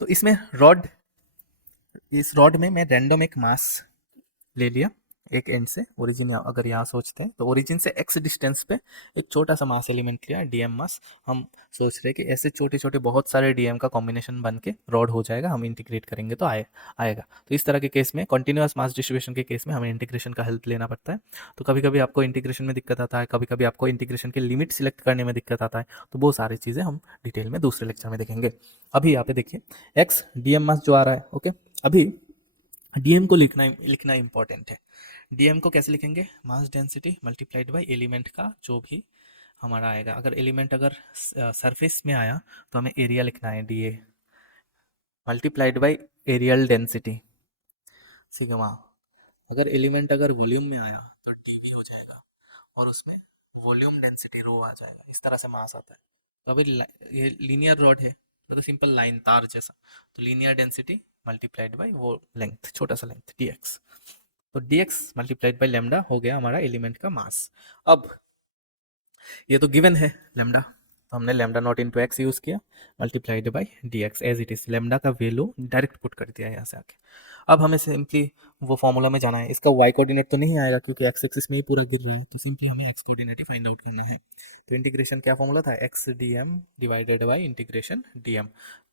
तो इसमें रॉड, इस रॉड में मैं रैंडम एक मास ले लिया, एक एंड से, ओरिजिन अगर यहाँ सोचते हैं तो ओरिजिन से एक्स डिस्टेंस पे एक छोटा सा मास एलिमेंट लिया, डीएम मास। हम सोच रहे हैं कि ऐसे छोटे छोटे बहुत सारे डीएम का कॉम्बिनेशन बन के रॉड हो जाएगा, हम इंटीग्रेट करेंगे तो आएगा। तो इस तरह के केस में, कंटिन्यूअस मास डिस्ट्रीब्यूशन के केस में हमें इंटीग्रेशन का हेल्प लेना पड़ता है। तो कभी कभी आपको इंटीग्रेशन में दिक्कत आता है, कभी कभी आपको इंटीग्रेशन के लिमिट सिलेक्ट करने में दिक्कत आता है। तो वो सारी चीज़ें हम डिटेल में दूसरे लेक्चर में देखेंगे। अभी यहाँ पे देखिए, एक्स डीएम मास जो आ रहा है, ओके। अभी डीएम को लिखना इंपॉर्टेंट है। डीएम को कैसे लिखेंगे, mass density multiplied by element का जो भी हमारा आएगा। अगर एलिमेंट अगर सरफेस में आया तो हमें एरिया लिखना है, D A multiplied by areal density sigma. अगर एलिमेंट अगर वॉल्यूम में आया तो टीवी हो जाएगा, और उसमें वॉल्यूम डेंसिटी रो आ जाएगा। इस तरह से मास आता है। तो अभी ये लीनियर रॉड है, मतलब सिंपल लाइन तार जैसा, तो लीनियर डेंसिटी मल्टीप्लाइड बाय वो लेंथ, छोटा सा लेंथ dx। तो dx मल्टीप्लाइड बाय लेमडा हो गया हमारा एलिमेंट का मास। अब ये तो गिवन है लेमडा, तो हमने lambda not into x use किया, multiplied by dx as it is, lambda का वैल्यू डायरेक्ट पुट कर दिया यहाँ से आके। अब हमें सिंपली वो फॉर्मूला में जाना है। इसका y कोऑर्डिनेट तो नहीं आएगा क्योंकि एक्स एक्सिस में ही पूरा गिर रहा है, तो सिंपली हमें x कोऑर्डिनेट ही फाइंड आउट करना है। तो इंटीग्रेशन क्या फॉर्मूला था, X D M divided by integration D M.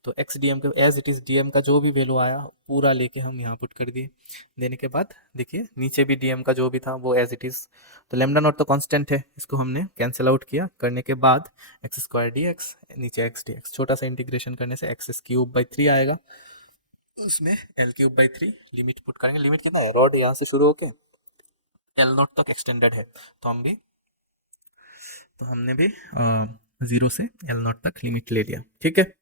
तो एक्स डी एम के as it is D M का जो भी वैल्यू आया पूरा लेके हम यहाँ पुट कर दिए। देने के बाद देखिए नीचे भी डी एम का जो भी था वो एज इट इज। तो लेमडा नॉट तो कांस्टेंट है, इसको हमने कैंसिल आउट किया, करने के बाद एक्स स्क्वायर डी एक्स, नीचे एक्स डी एक्स, छोटा सा इंटीग्रेशन करने से एक्स क्यूब बाई 3 आएगा। उसमें L cube by 3, limit put करेंगे। लिमिट कितना है, रॉड यहाँ से शुरू होके एल नॉट तक एक्सटेंडेड है, तो हमने भी जीरो से एल नॉट तक लिमिट ले लिया, ठीक है।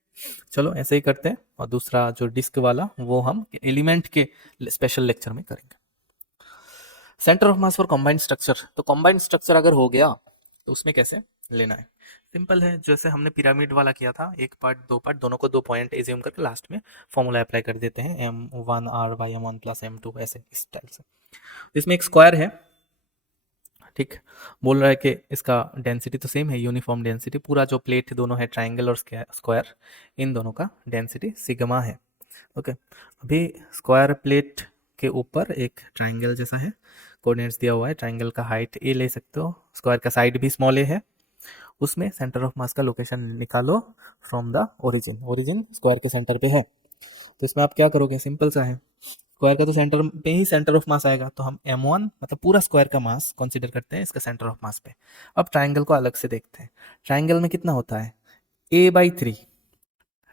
चलो ऐसे ही करते हैं, और दूसरा जो डिस्क वाला वो हम एलिमेंट के स्पेशल लेक्चर में करेंगे। Centre of mass for combined structure, तो कॉम्बाइंड स्ट्रक्चर अगर हो गया तो उसमें कैसे लेना है, सिंपल है, जैसे हमने पिरामिड वाला किया था, एक पार्ट दो पार्ट दोनों को 2 पॉइंट एज्यूम करके लास्ट में फॉर्मूला अप्लाई कर देते हैं, M1R/M1 + M2 ऐसे इस टाइप से। इसमें एक स्क्वायर है, ठीक, बोल रहा है कि इसका डेंसिटी तो सेम है, यूनिफॉर्म डेंसिटी, पूरा जो प्लेट दोनों है ट्राइंगल और स्क्वायर, इन दोनों का डेंसिटी सिग्मा है। ओके, अभी स्क्वायर प्लेट के ऊपर एक ट्राइंगल जैसा है, कोऑर्डिनेट्स दिया हुआ है, ट्राइंगल का हाइट ए ले सकते हो, स्क्वायर का साइड भी स्मॉल ए है, उसमें सेंटर ऑफ मास का लोकेशन निकालो from the origin, origin square के सेंटर पे है, तो इसमें आप क्या करोगे, सिंपल सा है, स्क्वायर का तो सेंटर पे ही सेंटर ऑफ मास आएगा, तो हम m1 मतलब पूरा स्क्वायर का मास कंसीडर करते हैं इसका सेंटर ऑफ मास पे। अब ट्राइंगल को अलग से देखते हैं, ट्राइंगल में कितना होता है, a/3,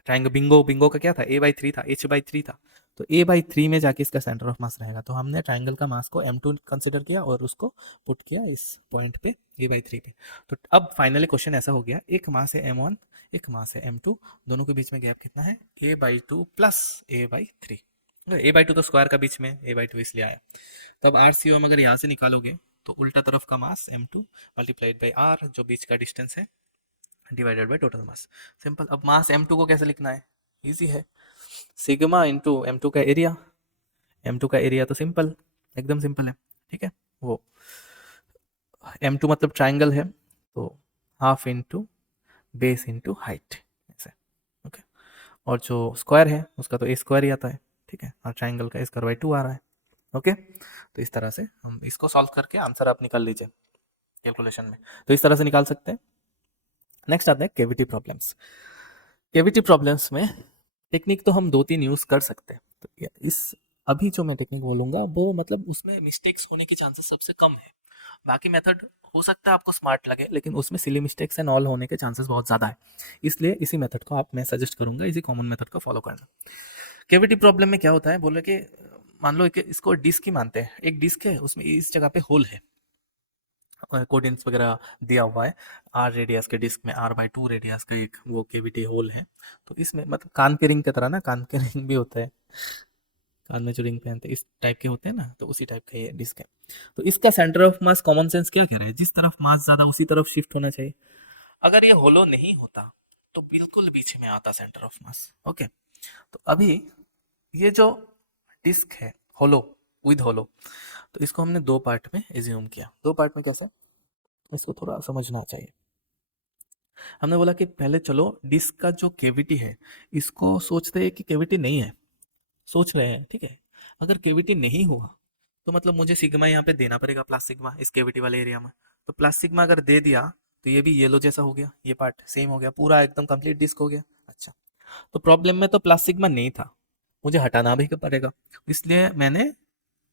ट्राइंगल बिंगो, बिंगो का क्या था, a/3 था, h/3 था, तो a/3 में जाके इसका सेंटर ऑफ मास रहेगा, तो हमने ट्राइंगल का मास को m2 कंसिडर किया और उसको पुट किया इस पॉइंट पे a/3 पे। तो अब फाइनली क्वेश्चन ऐसा हो गया, एक मास है m1, एक मास है m2, दोनों के बीच में गैप कितना है, a/2 प्लस a/3, a/2 तो स्क्वायर का बीच में, a/2 इसलिए आया। तो अब RCOM अगर यहाँ से निकालोगे तो उल्टा तरफ का मास m2 मल्टीप्लाइड बाई r, जो बीच का डिस्टेंस है, divided by total mass, simple. अब मास m2 को कैसे लिखना है, इजी है, सिग्मा इंटू m2 का एरिया, m2 का एरिया तो सिंपल, एकदम सिंपल है, ठीक है, वो m2 मतलब ट्राइंगल है, तो half into base into height ऐसे, ओके, और जो स्क्वायर है उसका तो a² ही आता है, ठीक है, और ट्राइंगल का a²/2 आ रहा है, ओके। तो इस तरह से हम इसको सॉल्व करके आंसर आप निकाल लीजिए कैलकुलेशन में, तो इस तरह से निकाल सकते हैं। नेक्स्ट आते हैं केविटी प्रॉब्लम्स। केविटी प्रॉब्लम्स में टेक्निक तो हम 2-3 यूज़ कर सकते हैं, तो इस अभी जो मैं टेक्निक बोलूँगा वो मतलब उसमें मिस्टेक्स होने की चांसेस सबसे कम है, बाकी मेथड हो सकता है आपको स्मार्ट लगे लेकिन उसमें सिली मिस्टेक्स एंड ऑल होने के चांसेस बहुत ज़्यादा है, इसलिए इसी मेथड को आप मैं सजेस्ट करूँगा, इसी कॉमन मेथड को फॉलो करना। केविटी प्रॉब्लम में क्या होता है, बोले कि मान लो कि इसको डिस्क ही मानते हैं, एक डिस्क है उसमें इस जगह पे होल है, कोडेंस वगैरह दिया हुआ है, r रेडियस के डिस्क में r/2 रेडियस का एक वो केविटी होल है, तो इसमें मतलब कान के रिंग की तरह ना, कान के रिंग भी होता है, कान में जो रिंग पहनते हैं इस टाइप के होते हैं ना, तो उसी टाइप का ये डिस्क है। तो इसका centre of mass common sense क्या कह रहा है, जिस तरफ मास ज्यादा उसी तरफ शिफ्ट होना चाहिए, अगर ये होलो नहीं होता तो बिल्कुल बीच में आता सेंटर ऑफ मास, ओके। तो अभी ये जो डिस्क है होलो, विद होलो, तो इसको हमने 2 पार्ट में एज्यूम किया, 2 पार्ट में कैसे, इसको थोड़ा समझना चाहिए। हमने बोला कि पहले चलो डिस्क का जो केविटी है इसको सोचते हैं कि केविटी नहीं है, सोच रहे हैं, ठीक है, अगर केविटी नहीं हुआ तो मतलब मुझे सिग्मा यहाँ पे देना पड़ेगा, प्लस सिग्मा इस केविटी वाले एरिया में, तो प्लस सिग्मा अगर दे दिया तो ये भी येलो जैसा हो गया, ये पार्ट सेम हो गया, पूरा एकदम कंप्लीट डिस्क हो गया। अच्छा, तो प्रॉब्लम में तो प्लस सिग्मा नहीं था, मुझे हटाना भी पड़ेगा, इसलिए मैंने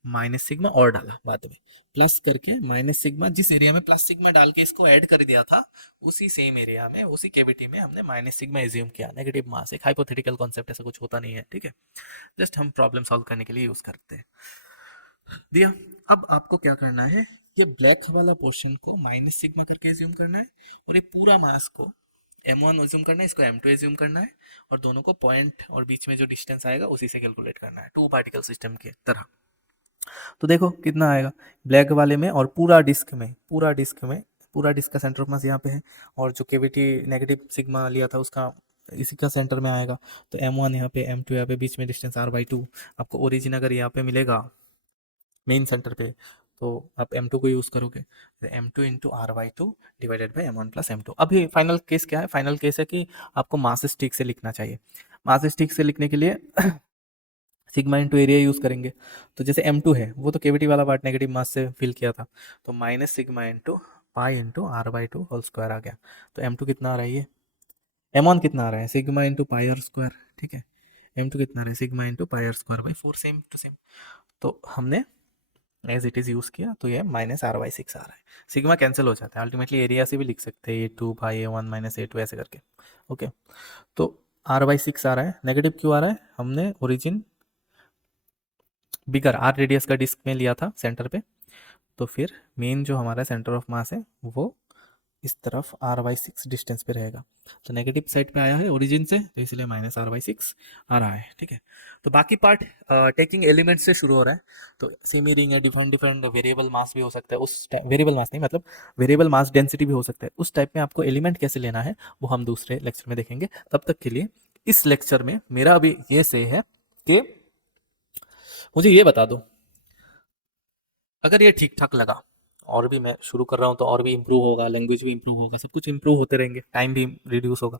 माइनस सिग्मा और डाला बाद में, प्लस करके माइनस सिग्मा, जिस एरिया में प्लस सिग्मा डाल के इसको ऐड कर दिया था उसी सेम एरिया में, उसी केविटी में हमने माइनस सिग्मा एज्यूम किया, नेगेटिव मास, एक हाइपोथेटिकल कॉन्सेप्ट, ऐसा कुछ होता नहीं है, ठीक है, जस्ट हम प्रॉब्लम सॉल्व करने के लिए यूज करते हैं। दिया, अब आपको क्या करना है, ये ब्लैक वाला पोर्शन को माइनस सिग्मा करके एज्यूम करना है, और ये पूरा मास को m1 एज्यूम करना है, इसको m2 एज्यूम करना है, और दोनों को पॉइंट और बीच में जो डिस्टेंस आएगा उसी से कैलकुलेट करना है, 2 पार्टिकल सिस्टम के तरह। तो देखो कितना आएगा ब्लैक वाले में, और पूरा डिस्क में, पूरा डिस्क में, पूरा डिस्क का सेंटर ऑफ मास यहाँ पे है, और जो केविटी नेगेटिव सिग्मा लिया था उसका इसी का सेंटर में आएगा, तो m1 यहाँ पे, m2 यहाँ पे, बीच में डिस्टेंस r/2, आपको ओरिजिन अगर यहाँ पे मिलेगा मेन सेंटर पे तो आप m2 को यूज़ करोगे, m2 into r/2 divided by m1 plus m2। अभी फाइनल केस क्या है, फाइनल केस है कि आपको मास ठीक से लिखना चाहिए, मास ठीक से लिखने के लिए सिग्मा इंटू एरिया यूज़ करेंगे, तो जैसे m2 है वो तो केविटी वाला पार्ट नेगेटिव मास से फिल किया था, तो minus sigma into pi into r/2 whole square आ गया, तो m2 कितना आ रहा है, ये m1 कितना आ रहा है, sigma into pi R square, ठीक है, m2 कितना आ रहा है, sigma into pi R square by 4, same to same, तो हमने एज इट इज़ यूज़ किया, तो ये -r/6 आ रहा है, सिग्मा कैंसिल हो जाता है, अल्टीमेटली एरिया से भी लिख सकते हैं A2/A1 -A2 ऐसे करके, ओके। तो r/6 आ रहा है, नेगेटिव क्यों आ रहा है, हमने ओरिजिन बिगर r रेडियस का डिस्क में लिया था सेंटर पे, तो फिर मेन जो हमारा सेंटर ऑफ मास है वो इस तरफ r/6 डिस्टेंस पे रहेगा। तो नेगेटिव साइड पे आया है ओरिजिन से, तो इसलिए -r/6 आ रहा है। ठीक है, तो बाकी पार्ट टेकिंग एलिमेंट से शुरू हो रहा है। तो सेमी रिंग है, डिफरेंट डिफरेंट वेरिएबल मास भी हो सकता है उस वेरिएबल मास नहीं, मतलब वेरिएबल मास डेंसिटी भी हो सकता है। उस टाइप में आपको एलिमेंट कैसे लेना है वो हम दूसरे लेक्चर में देखेंगे। तब तक के लिए इस लेक्चर में मेरा अभी ये से है कि मुझे ये बता दो, अगर ये ठीक ठाक लगा, और भी मैं शुरू कर रहा हूँ तो और भी इम्प्रूव होगा, लैंग्वेज भी इम्प्रूव होगा, सब कुछ इम्प्रूव होते रहेंगे, टाइम भी रिड्यूस होगा।